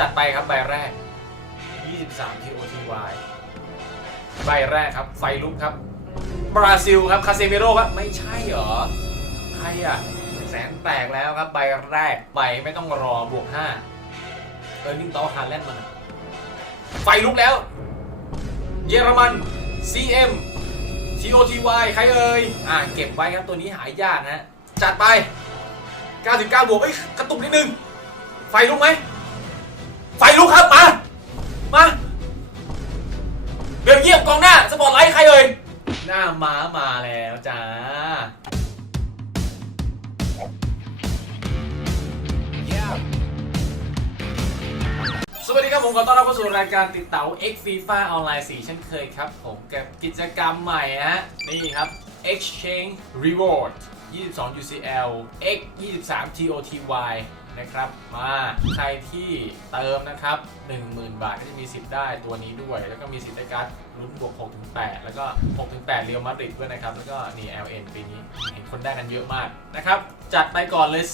จัดไปครับใบแรก 23 TOTY ใบแรกครับ ไฟลุกครับ บราซิลครับคาเซมิโร่ครับ ไม่ใช่เหรอ ใครอะ แสนแตกแล้วครับ ใบแรกใบไม่ต้องรอบวก 5 เออร์ลิงตอฮาแลนด์มันอะไฟลุกแล้ว เยอรมัน CM TOTY ใครเอ่ย อ่าเก็บไว้ครับตัวนี้หายากนะ จัดไป 99 บวก เอ้ย กระตุกนิดนึง ไฟลุกไหม ไฟลุกครับมา มาเบลเยียมกองหน้า สปอร์ตไลท์ใครเอ่ย หน้าม้ามาแล้วจ้า สวัสดีครับผมขอต้อนรับเข้าสู่รายการติดเต๋า X FIFA ออนไลน์4เช่นเคยครับ ผมกับกิจกรรมใหม่ฮะ นี่ครับ Exchange Reward 22 UCL X 23 TOTY นะครับ มาใครที่เติมนะครับ 10,000 บาทก็จะมีสิทธิ์ได้ตัวนี้ด้วย แล้วก็มีสิทธิ์ได้การ์ดลุ้นบวก6ถึง8แล้วก็6ถึง8เรียวมาดริดด้วยนะครับ แล้วก็นี่ LN ปีนี้เห็นคนได้กันเยอะมากนะครับ จัดไปก่อนเลย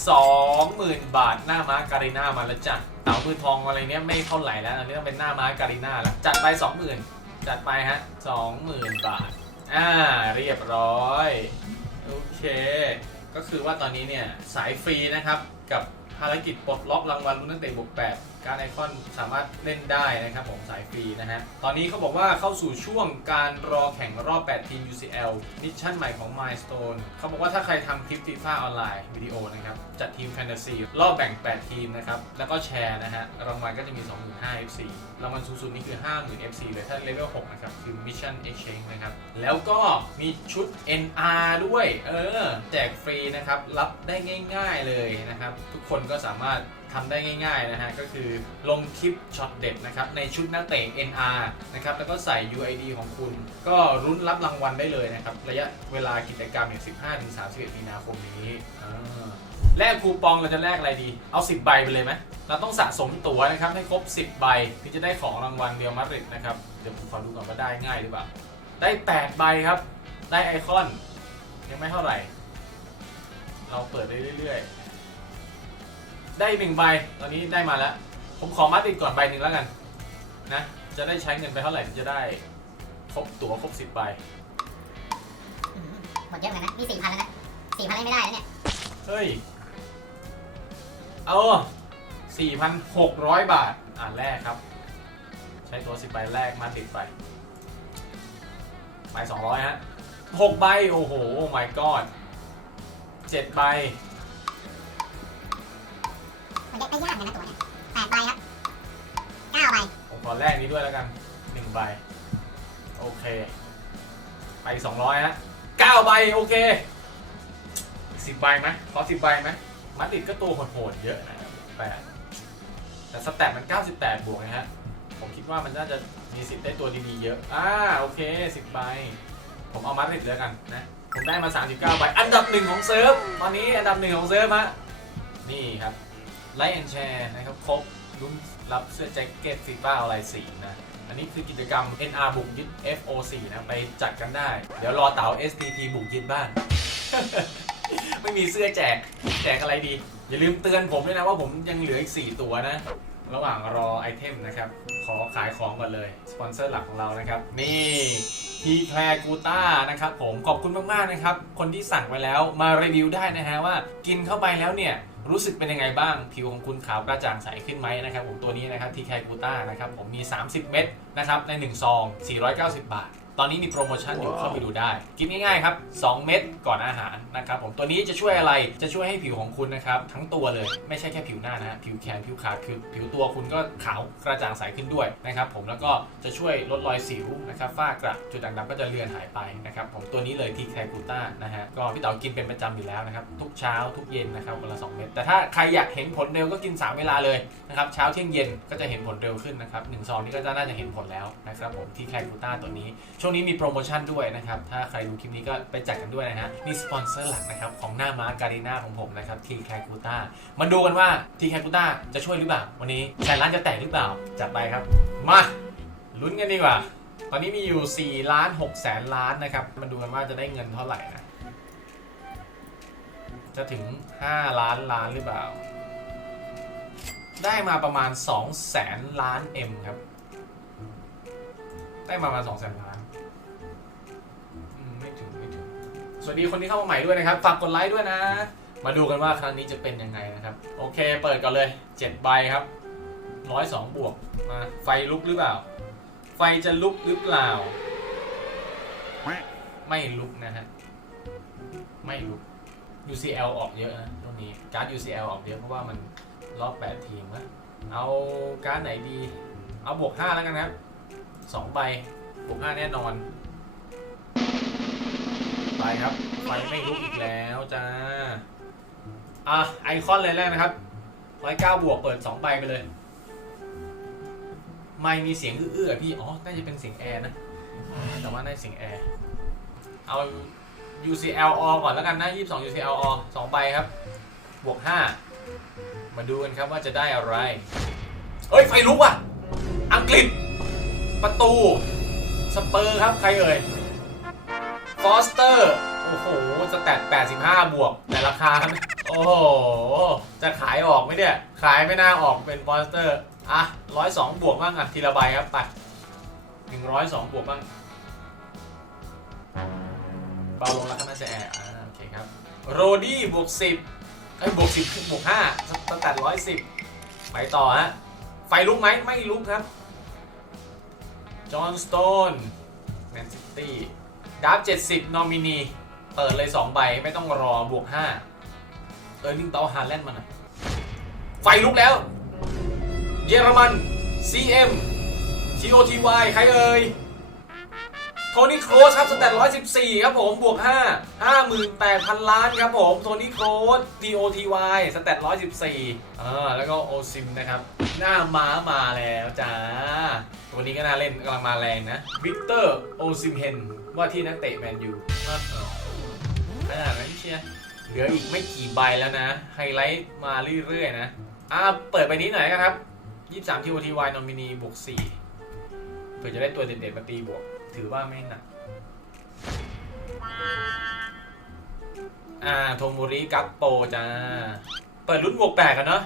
20,000 บาทหน้าม้าการีน่ามาแล้วจ้ะเต่ามือทองอะไรเนี้ยไม่เท่าไหร่แล้วอันนี้ต้องเป็นหน้าม้าการีน่าแล้วจัดไป 20,000 จัดไปฮะ20,000 บาทอ่าเรียบร้อย โอเค ก็คือว่าตอนนี้เนี่ยสายฟรีนะครับกับ ภารกิจปลดล็อกรางวัลลุ้นตั้งแต่บวกแปด การไอคอนสามารถเล่นได้นะครับผมสายฟรีนะฮะ ตอนนี้เขาบอกว่าเข้าสู่ช่วงการรอแข่งรอบ 8 ทีม UCL มิชชั่นใหม่ของ Milestone เขาบอกว่าถ้าใครทำคลิป FIFA ออนไลน์วิดีโอนะครับ จัดทีมแฟนตาซีรอบแบ่ง 8 ทีมนะครับ แล้วก็แชร์นะฮะ รางวัลก็จะมี 25,000 FC รางวัลสูงสุดนี่คือ 50,000 FC เลยถ้าเลเวล 6 นะครับ คือ Mission Exchange นะครับ แล้วก็มีชุด NR ด้วย เออ แจกฟรีนะครับ รับได้ง่าย ๆเลยนะครับ ทุกคนก็สามารถทำได้ง่ายๆนะฮะก็คือลงคลิปช็อตเด็ดนะครับในชุดนักเตะ NR นะครับแล้วก็ใส่ UID ของคุณ ก็รุ้นรับรางวัลได้เลยนะครับ ระยะเวลากิจกรรมเนี่ย15-31 มีนาคมนี้แลกคูปองเราจะแลกอะไรดี เอา 10 ใบไปเลยไหมเราต้องสะสมตั๋วนะครับให้ครบ 10 ใบถึงจะได้ของรางวัลเดียวมาดริดนะครับเดี๋ยวผมขอดูก่อนว่าได้ง่ายหรือเปล่าได้ 8 ใบครับ ได้ไอคอน ยังไม่เท่าไหร่ เราเปิดได้เรื่อยๆ ได้หนึ่งใบ ตอนนี้ได้มาแล้ว ผมขอมาติดก่อนใบหนึ่งแล้วกัน นะ จะได้ใช้เงินไปเท่าไหร่ถึงจะได้ ครบตั๋วครบ10ใบอืมหมดเยอะเหมือนกันนะนี่สี่พันแล้วนะสี่พันเล่นไม่ได้แล้วเนี่ยเฮ้ย เอา4,600 บาท อ่าแรกครับ ใช้ตัว10ใบแรกมาติดไปใบ200 ฮะ 6 ใบ โอ้โห my god 7 ใบ มันได้ยากเลยนะตัวเนี่ยแปดใบครับเก้าใบผมขอแรกนี้ด้วยแล้วกัน1ใบ โอเค ไป200ฮะ9ใบ โอเค10ใบไหมขอ10ใบไหมมาติดก็ตัวโหดๆเยอะนะครับแปดแต่สแตทมัน 98 บวกนะฮะ ผมคิดว่ามันน่าจะมีสิทธิ์ได้ตัวดีๆเยอะ อ่า โอเค 10 ใบ ผมเอามาติดแล้วกันนะ ผมได้มา 39 ใบ อันดับหนึ่งของเซิร์ฟ ตอนนี้อันดับหนึ่งของเซิร์ฟฮะ นี่ครับ ไลค์แอนแชร์นะครับครบลุ้นรับเสื้อแจ็คเก็ตฟีฟ่าอะไรสีนะ อันนี้คือกิจกรรม NR บุกยึด FO4 นะ ไปจัดกันได้ เดี๋ยวรอเต๋า STP บุกยึดบ้าน ไม่มีเสื้อแจก แจกอะไรดี อย่าลืมเตือนผมด้วยนะว่าผมยังเหลืออีก 4 ตัวนะ ระหว่างรอไอเทมนะครับ ขอขายของก่อนเลย สปอนเซอร์หลักของเรานะครับ นี่ทีแคลกูต้านะครับผมขอบคุณมากๆนะครับ คนที่สั่งไปแล้วมารีวิวได้นะฮะว่ากินเข้าไปแล้วเนี่ย รู้สึกเป็นยังไงบ้าง ผิวของคุณขาวกระจ่างใสขึ้นไหมนะครับผมตัวนี้นะครับทีแคกูต้านะครับผมมี 30 เม็ดนะครับใน 1 ซอง 490 บาท ตอนนี้มีโปรโมชั่นอยู่เข้าไปดูได้ กินง่ายๆครับ 2 เม็ดก่อนอาหารนะครับผมตัวนี้จะช่วยอะไรจะช่วยให้ผิวของคุณนะครับทั้งตัวเลยไม่ใช่แค่ผิวหน้านะผิวแขนผิวขาคือผิวตัวคุณก็ขาวกระจ่างใสขึ้นด้วยนะครับผมแล้วก็จะช่วยลดรอยสิวนะครับฝ้ากระจุดด่างดำก็จะเลือนหายไปนะครับผมตัวนี้เลยทีแคกูต้านะฮะก็พี่เต๋ากินเป็นประจำอยู่แล้วนะครับทุกเช้าทุกเย็นนะครับวันละ2เม็ดแต่ถ้าใครอยากเห็นผลเร็วก็กิน 3 เวลาเลยนะครับเช้าเที่ยงเย็นก็จะเห็นผลเร็วขึ้นนะครับหนึ่งซองนี้ก็จะน่าจะเห็นผลแล้วนะครับผมทีแคกูต้าตัวนี้ช่วงนี้มีโปรโมชั่นด้วยนะครับ ถ้าใครดูคลิปนี้ก็ไปจัดกันด้วยนะฮะนี่สปอนเซอร์หลักนะครับ ของหน้าม้าการีนาของผมนะครับทีแคกูต้ามาดูกันว่าทีแคกูต้าจะช่วยหรือเปล่า วันนี้แชร์ร้านจะแตกหรือเปล่า จัดไปครับ มาลุ้นกันดีกว่า ตอนนี้มีอยู่4ล้าน6แสนล้านนะครับ มาดูกันว่าจะได้เงินเท่าไหร่นะ จะถึง 5 ล้านล้านหรือเปล่า ได้มาประมาณ2แสนล้าน M ครับ ได้มาประมาณ2แสนล้าน สวัสดีคนที่เข้ามาใหม่ด้วยนะครับฝากกดไลค์ด้วยนะ มาดูกันว่าครั้งนี้จะเป็นยังไงนะครับ โอเค เปิดก่อนเลย7ใบครับ102บวกมาไฟลุกหรือเปล่า ไฟจะลุกหรือเปล่า ไม่ลุกนะฮะไม่ลุก UCL ออกเยอะนะตรงนี้การ์ด UCL ออกเยอะเพราะว่ามันรอบ8ทีมนะเอาการ์ดไหนดี เอาบวก5แล้วกันนะครับ2ใบบวก5แน่นอน ไปครับ ไฟไม่ลุกอีกแล้วจ้า อะ ไอคอนเลยแรกนะครับร้อยเก้าบวกเปิด2ใบไปเลย ไม่มีเสียงอื้อๆพี่ อ๋อ น่าจะเป็นเสียงแอร์นะ แต่ว่าน่าจะเสียงแอร์ เอา UCL อก่อนแล้วกันนะ22 UCL อ2ใบครับ บวก5มาดูกันครับว่าจะได้อะไรเฮ้ย ไฟลุกว่ะ อังกฤษ ประตู สเปอร์ครับ ใครเอ่ย อสเตอร์ โอ้โห สแตท85 บวก แต่ราคา โอ้โห จะขายออกไหมเนี่ย ขายไม่น่าออกเป็นฟอสเตอร์ อะ 102 บวกบ้างอะ ทีละใบครับไป102 บวกบ้างเบาลงแล้วก็น่าจะแอร์โอเคครับ โรดี้บวก 10เอ้บวก 10บวก5สแตท110 ไปต่อฮะ ไฟลุกไหมไม่ลุกครับ จอห์นสโตนแมนซิตี้ ดับ70 นอมินี เปิดเลย 2 ใบ ไม่ต้องรอบวก 5 เออร์ลิงเตาฮาแลนด์มาหน่อยไฟลุกแล้ว เยอรมัน CM TOTY ใครเอ่ย โทนี่โครสครับสแตท114 ครับผม บวก 5 58,000 ล้านครับผม โทนี่โครส TOTY สแตท114อ่าแล้วก็โอซิมนะครับ หน้าม้ามาแล้วจ้า วันนี้ก็น่าเล่นกำลังมาแรงนะวิกเตอร์โอซิมเฮนว่าที่นักเตะแมนยูขนาดนั้นเชียเหลืออีกไม่กี่ใบแล้วนะ ไฮไลท์มาเรื่อยๆนะ อ่า เปิดไปนี้หน่อยนะครับ 23 TOTY นอมินีบวก4เพื่อจะได้ตัวเด่นๆมาตีบวก ถือว่าไม่หนัก อ่า โทโมริกัปโปจ้า เปิดรุ่นบวกแปดกันเนาะ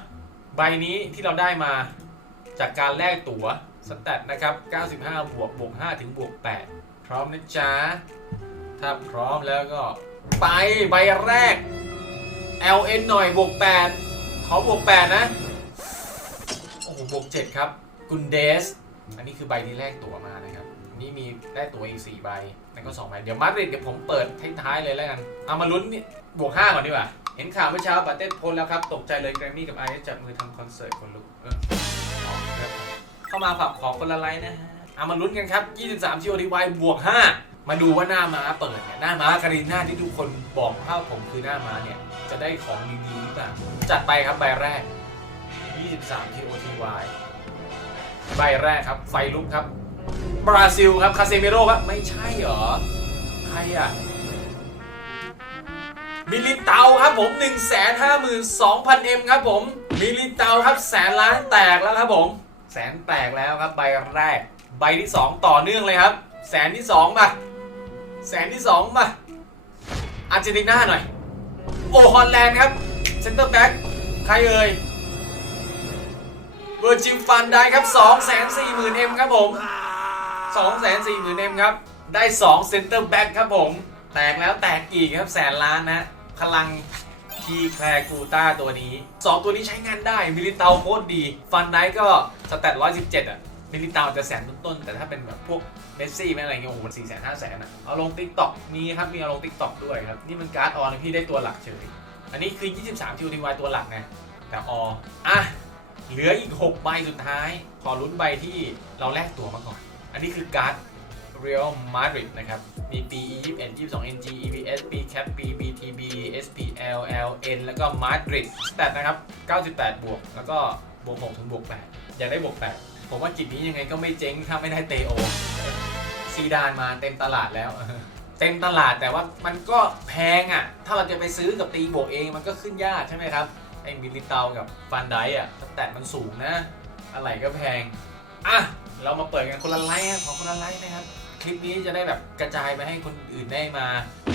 ใบนี้ที่เราได้มาจากการแลกตั๋ว สแตทนะครับ 95 บวกบวก 5 ถึงบวก 8 พร้อมนะจ๊ะ ถ้าพร้อมแล้วก็ ไป ใบแรก LN หน่อยบวก 8 ขอบวก 8 นะ โอ้โหบวก 7 ครับ กุนเดส อันนี้คือใบที่แรกตั๋วมานะครับ นี่มีได้ตั๋วอีก 4 ใบนั่นก็ 2 ใบ เดี๋ยวมาดริดเดี๋ยวผมเปิดท้ายๆเลยแล้วกัน เอามาลุ้นนี่บวก 5 ก่อนดีกว่า เห็นข่าวเมื่อเช้าปาเต้โพสต์แล้วครับ ตกใจเลยแกรมมี่กับไอซ์จับมือทำคอนเสิร์ตคนลุกเออ เข้ามาฝากขอคนละไลค์นะฮะเอามาลุ้นกันครับ 23 GODY บวก 5 มาดูว่าหน้าม้าเปิดเนี่ยหน้าม้าการีน่าที่ทุกคนบอกว่าผมคือหน้าม้าเนี่ย จะได้ของดีๆหรือเปล่าจัดไปครับใบแรก 23 TOTY ใบแรกครับ ไฟลุกครับ บราซิลครับ คาเซเมโร่ครับไม่ใช่เหรอ ใครอะมิลินเตาครับผม 1 5 2 0 0 0 M ครับผมมิลินเตาครับแสนล้านแตกแล้วครับผม แสนแตกแล้วครับใบแรก ใบที่ 2 ต่อเนื่องเลยครับ แสนที่2มาแสนที่2มาอาร์เจนตินาหน่อย โอฮอลแลนด์ครับเซนเตอร์แบ็กใครเอ่ยเวอร์จิลฟันได้ครับ2 4 0 0 0 0 M ครับผม2 4 0 0 0 0 M ครับ ได้2เซนเตอร์แบ็กครับผม แตกแล้วแตกอีกครับแสนล้านนะพลัง ทีแคลกูต้าตัวนี้ 2 ตัวนี้ใช้งานได้ มิลิเตาโคตรดี ฟันไดก็สแตท117อะ มิลิเตาจะแสนต้นๆ แต่ถ้าเป็นแบบพวกเมสซี่ไม่อะไรเงี้ยโอ้โหมัน4 0 0 0 0 5 0 0 0 0อะ เอาลงติ๊กต็อกมีครับ มีเอาลงติ๊กต็อกด้วยครับ นี่มันการ์ดออนพี่ได้ตัวหลักเฉย อันนี้คือ 23 t ว y ตัวหลักไง แต่ออะ เหลืออีก 6 ใบสุดท้าย ขอลุ้นใบที่เราแลกตัวมาก่อน อันนี้คือการ์ด Real Madrid นะครับ มีปี21 22 NG EVS B Cap B BTB SPL LN แล้วก็ Madrid แต่นะครับ 98 บวก แล้วก็บวก6ถึงบวก 8 อยากได้บวก 8 ผมว่าจิตนี้ยังไงก็ไม่เจ๊งถ้าไม่ได้เตโอซีดานมาเต็มตลาดแล้วเต็มตลาดแต่ว่ามันก็แพงอะ ถ้าเราจะไปซื้อกับตีบวกเองมันก็ขึ้นยากใช่ไหมครับ ไอ้มิลิเตากับฟันไดอะแต่มันสูงนะ อะไรก็แพง อะ เรามาเปิดกันคนละไลค์ขอคนละไลค์นะครับ คลิปนี้จะได้แบบกระจายไปให้คนอื่นได้มา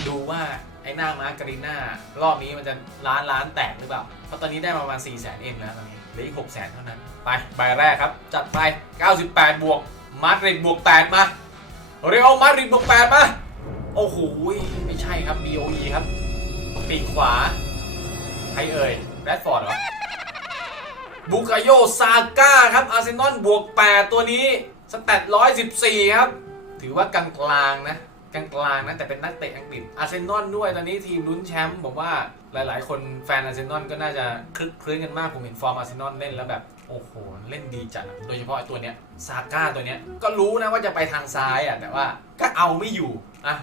ดูว่าไอ้หน้ามาร์การีน่ารอบนี้มันจะล้านล้านแตกหรือเปล่า เพราะตอนนี้ได้ประมาณ4 0 0 0 0 0 M แล้วตอนนี้เหลืออีก6แสนเท่านั้น ไปใบแรกครับ จัดไป 98 บวก มาดริดบวก 8 มาเรอัลมาดริดบวก 8 มา โอ้โห ไม่ใช่ครับ BOE ครับ ปีกขวา ใครเอ่ยแรดฟอร์ดเหรอบุกาโยซาก้าครับอาร์เซนอลบวก 8 ตัวนี้ สแตท114 ครับ ถือว่ากลางกลางๆนะกลางกลางๆนะแต่เป็นนักเตะอังกฤษอาร์เซนอลด้วยตอนนี้ทีมลุ้นแชมป์ผมว่าหลายๆ คนแฟนอาร์เซนอลก็น่าจะคลึกคลื้นกันมากผมเห็นฟอร์มอาร์เซนอลเล่นแล้วแบบโอ้โห เล่นดีจัดโดยเฉพาะตัวเนี้ยซาก้าตัวเนี้ยก็รู้นะว่าจะไปทางซ้ายอะแต่ว่าก็เอาไม่อยู่อะ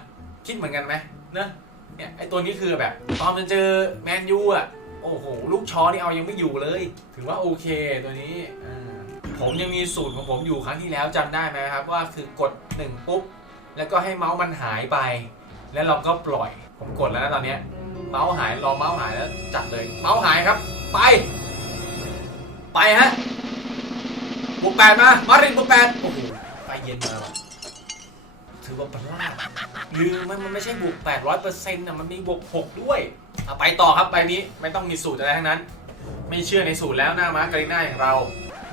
คิดเหมือนกันไหมเนอะเนี่ยไอตัวนี้คือแบบตอนมันเจอแมนยูอะโอ้โห ลูกช้อนี่เอายังไม่อยู่เลย ถือว่าโอเคตัวนี้อ่า ผมยังมีสูตรของผมอยู่ครั้งที่แล้วจำได้ไหมครับว่าคือกด 1 ปุ๊บ แล้วก็ให้เมาส์มันหายไป แล้วเราก็ปล่อย ผมกดแล้วนะตอนเนี้ยเมาส์หายรอเมาส์หายแล้วจัดเลยเมาส์หายครับ ไป ไปฮะบวกแปดมามารินบวกแปดโอ้โหไปเย็นมาถือว่าเป็นลาดหรือมันมันไม่ใช่บวกแปดร้อยเปอร์เซ็นต์ะมันมีบวกหกด้วยเอาไปต่อครับใบนี้ไม่ต้องมีสูตรอะไรทั้งนั้น ไม่เชื่อในสูตรแล้วหน้าม้ากรีน่าอย่างเรา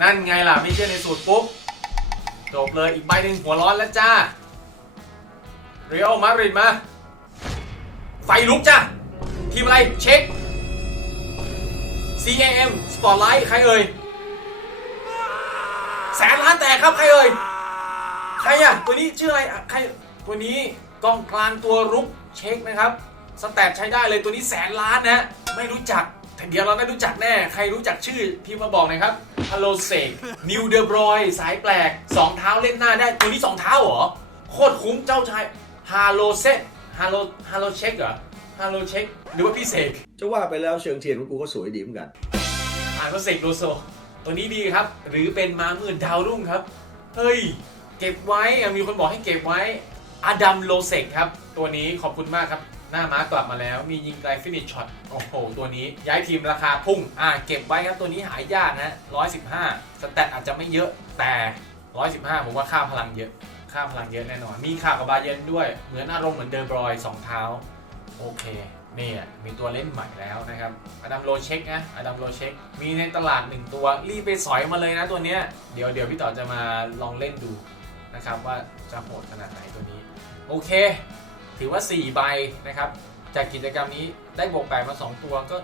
นั่นไงล่ะไม่เชื่อในสูตรปุ๊บ จบเลยอีกใบหนึ่งหัวร้อนแล้วจ้าเรอัลมาริดมา ไฟลุกจ้าทีมอะไรเช็ค CAM Spotlight ใครเอ่ยแสนล้านแตกครับใครเอ่ยใครอะตัวนี้ชื่ออะไรใครตัวนี้กองกลางตัวรุกเช็คนะครับสแตทใช้ได้เลยตัวนี้แสนล้านนะไม่รู้จักแต่เดี๋ยวเราได้รู้จักแน่ ใครรู้จักชื่อพิมพ์มาบอกหน่อยครับ ฮัลโหลเซกนิวเดบรอยสายแปลกสองเท้าเล่นหน้าได้ตัวนี้สองเท้าเหรอ โคตรคุ้มเจ้าชายฮาโลเซฮาโลฮาโลเช็คเหรอฮาโลเช็คหรือว่าพี่เสกจะว่าไปแล้วเชิงเทียนของกูก็สวยดีเหมือนกัน อ่านว่าเสกโลโซ ตัวนี้ดีครับ หรือเป็นม้ามืดดาวรุ่งครับ เฮ้ย เก็บไว้อะมีคนบอกให้เก็บไว้อดัมโลเซกครับ ตัวนี้ขอบคุณมากครับ หน้าม้ากลับมาแล้ว มียิงไกลฟินิชช็อต โอ้โห ตัวนี้ย้ายทีมราคาพุ่ง อ่า เก็บไว้ครับ ตัวนี้หายากนะ115สแตทอาจจะไม่เยอะแต่115ผมว่าค่าพลังเยอะ ค่าพลังเยอะแน่นอน มีค่าวกับบาเยนด้วย เหมือนอารมณ์เหมือนเดอร์บรอยสองเท้า โอเคนี่มีตัวเล่นใหม่แล้วนะครับ อดัมโลเช็คนะ อดัมโลเช็ค มีในตลาดหนึ่งตัว รีบไปสอยมาเลยนะตัวเนี้ย เดี๋ยวเดี๋ยวพี่ต่อจะมาลองเล่นดูนะครับว่าจะโหดขนาดไหนตัวนี้ โอเค ถือว่า 4 ใบนะครับ จากกิจกรรมนี้ได้บวกแปดมา 2 ตัวก็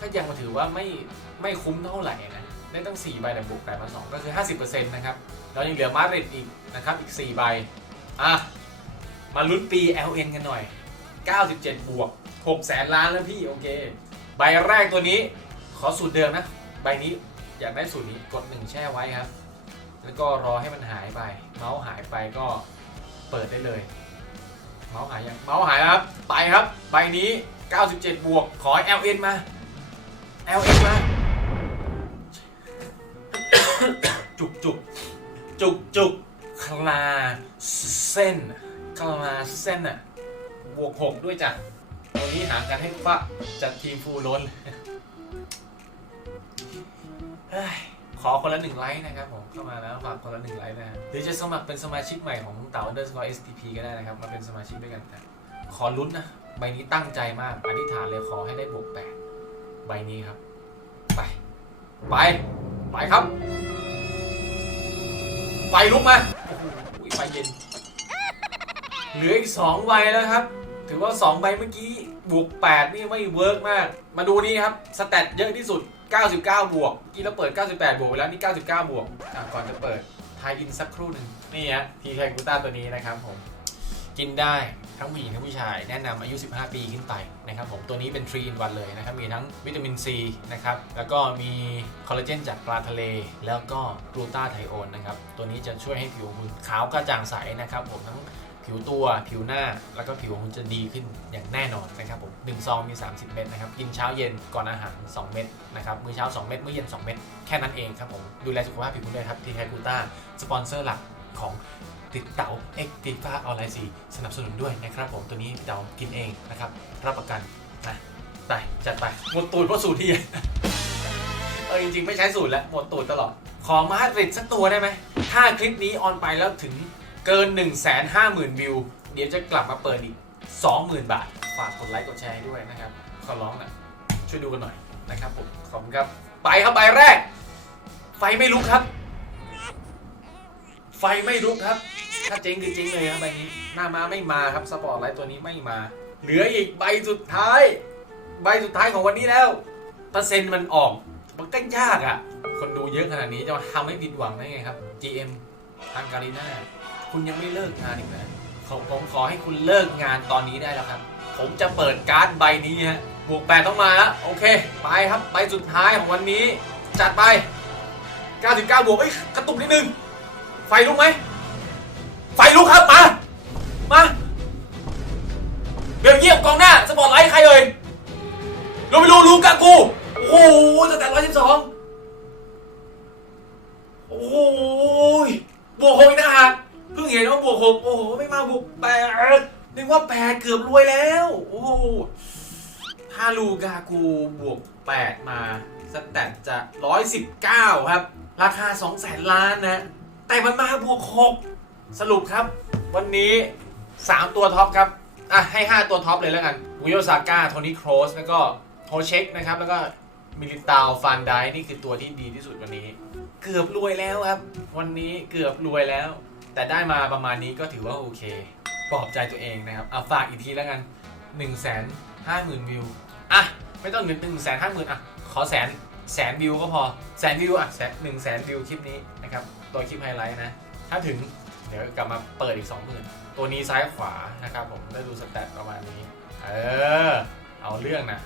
ก็ยังมาถือว่าไม่ไม่คุ้มเท่าไหร่นะได้ตั้ง 4 ใบแต่บวกแปดมา2ก็คือ 50%นะครับแล้วยังเหลือมาดริดอีกนะครับอีก 4 ใบอะมาลุ้นปี LN กันหน่อย 97 บวก6แสนล้านแล้วพี่โอเค ใบแรกตัวนี้ขอสูตรเดิมนะ ใบนี้อยากได้สูตรนี้กด 1 แช่ไว้ครับ แล้วก็รอให้มันหายไป เมาส์หายไปก็เปิดได้เลย เมาส์หายยังเมาส์หายแล้วครับ ไปครับ ใบนี้ 97 บวก ขอ LN มา LN มา จุกจุกจุกจุกคลาเส้นคลาเส้นอะบวก 6 ด้วยจ้ะตัวนี้หากันให้ฟักจากทีมฟูลล้นเฮ้ ขอคนละหนึ่งไลค์นะครับผมเข้ามาแล้วฝากคนละหนึ่งไลค์นะฮะหรือจะสมัครเป็นสมาชิกใหม่ของเต่า underscore stp ก็ได้นะครับ มาเป็นสมาชิกด้วยกันนะขอลุ้นนะ ใบนี้ตั้งใจมาก อธิษฐานเลยขอให้ได้บวกแปดใบนี้ครับ ไป ไป ไปครับ ไฟลุกมาโอ้โหไฟเย็น เหลืออีก2ใบแล้วครับ ถือว่า2ใบเมื่อกี้บวก8นี่ไม่เวิร์กมาก มาดูนี่ครับ สแตทเยอะที่สุด 99 บวกกี้เราเปิด 98 บวกไปแล้วนี่ 99 บวกอะก่อนจะเปิดทายอินสักครู่หนึ่งนี่ฮะทีแคกูต้าตัวนี้นะครับผมกินได้ทั้งผู้หญิงทั้งผู้ชายแนะนำอายุ 15 ปีขึ้นไปนะครับผมตัวนี้เป็น3 in 1เลยนะครับ มีทั้งวิตามินซีนะครับ แล้วก็มีคอลลาเจนจากปลาทะเล แล้วก็กลูตาไทโอนนะครับ ตัวนี้จะช่วยให้ผิวคุณขาวกระจ่างใสนะครับผมทั้ง ผิวตัวผิวหน้าแล้วก็ผิวของคุณจะดีขึ้นอย่างแน่นอนนะครับผม1ซองมี 30 เม็ดนะครับกินเช้าเย็นก่อนอาหาร 2 เม็ดนะครับมื้อเช้า 2 เม็ดมื้อเย็น 2 เม็ดแค่นั้นเองครับผมดูแลสุขภาพผิวคุณด้วยครับทีแคกูต้าสปอนเซอร์หลักของติดเต๋าเอ็กติฟ้าออนไลน์สีสนับสนุนด้วยนะครับผมตัวนี้เต๋ากินเองนะครับรับประกันนะไปจัดไปหมดตูดเพราะสูตรที่เออจริงๆ ไม่ใช้สูตรแล้วหมดตูดตลอดขอมาดริดสักตัวได้ไหมถ้าคลิปนี้ออนไปแล้วถึง เกิน 1 5 0 0 0 0 วิว เดี๋ยวจะกลับมาเปิดอีก 20,000 บาท ฝากกดไลค์กดแชร์ด้วยนะครับ ขอร้องนะช่วยดูกันหน่อยนะครับผม ขอบคุณครับ ไปครับใบแรก ไฟไม่ลุกครับ ไฟไม่ลุกครับ ถ้าเจ๊งคือเจ๊งเลยครับใบนี้ หน้ามาไม่มาครับ สปอร์ตไลท์ตัวนี้ไม่มา เหลืออีกใบสุดท้าย ใบสุดท้ายของวันนี้แล้ว เปอร์เซ็นต์มันออก มันก็ยากอะ คนดูเยอะขนาดนี้จะมาทำให้ผิดหวังได้ไงครับ GM ทางการีน่า คุณยังไม่เลิกงานอีกนะผมผมขอให้คุณเลิกงานตอนนี้ได้แล้วครับ ผมจะเปิดการ์ดใบนี้ฮะบวกแปดต้องมาแล้วโอเค ไปครับใบสุดท้ายของวันนี้ จัดไป 99 บวกเอ้ยกระตุกนิดนึง ไฟลุกไหม ไฟลุกครับ มา มาเบลเยียมกองหน้า สปอร์ตไลท์ใครเอ่ยโรมิโลลูกากู โอ้โหสแตทร้อยสิบสองโอ้โหบวกหกอีกนะฮะเพิ่งเหกโอ้โห ไม่มาบวกแปดนึกว่าแปดเกือบรวยแล้ว โอ้โหถ้าลูกากูบวก8มาสแตทจะ119ครับ ราคา2แสนล้านนะ แต่มันมาบวก6สรุปครับ วันนี้3ตัวท็อปครับ อะ ให้5ตัวท็อปเลยแล้วกันวิโอซาก้าโทนี่โครสแล้วก็โฮเช็คนะครับ แล้วก็มิลิตาวฟันไดนี่คือตัวที่ดีที่สุดวันนี้ เกือบรวยแล้วครับ วันนี้เกือบรวยแล้ว แต่ได้มาประมาณนี้ก็ถือว่าโอเคปลอบใจตัวเองนะครับเอาฝากอีกทีแล้วกัน1 5 0 0 0 0วิวอะไม่ต้องหนึ่งหนึ่งแสนห้าหมื่นอะขอแสนแสนวิวก็พอแสนวิวอะแสนหนึ่งแสนวิวคลิปนี้นะครับตัวคลิปไฮไลท์นะถ้าถึงเดี๋ยวกลับมาเปิดอีก 20,000 ตัวนี้ซ้ายขวานะครับผมได้ดูสแตทประมาณนี้ เออ เอาเรื่องนะ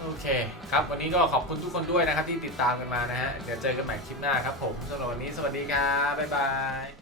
โอเคครับ วันนี้ก็ขอบคุณทุกคนด้วยนะครับที่ติดตามกันมานะฮะ เดี๋ยวเจอกันใหม่คลิปหน้าครับผมสำหรับวันนี้สวัสดีครับ บ๊ายบาย